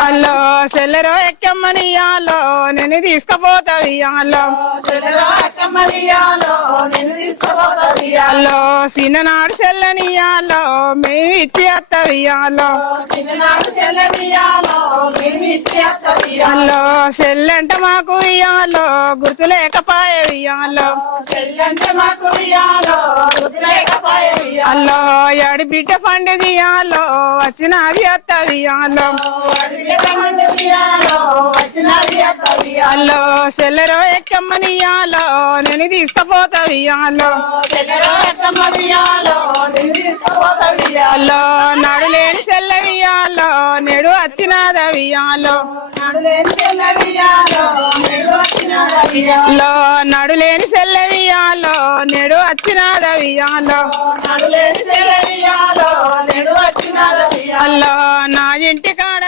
అల్లో సెల్లరో ఎక్కమ్మనియాలో నేను తీసుకుపోతావియాలో అల్లో చిన్ననాడు సెల్లనియాలో మేము ఇచ్చి అత్తవియాలో అల్లో సెల్లంట మాకు ఇయాలో గుర్తు లేకపాయవియాలో అల్లో ఎడి బిడ్డ పండుగయాలో వచ్చినది అత్తవియాలో అల్లో సెల్లరో ఎక్కమ్మనియాలో నేను తీసుకుపోతావియాలో అల్లో నాడు లేని సెల్లవియాలో నేడు వచ్చినదవియాలో లో నడు లేని సెల్లవియాలో నేడు వచ్చినదవియాలో అల్లో నా ఇంటి కాడ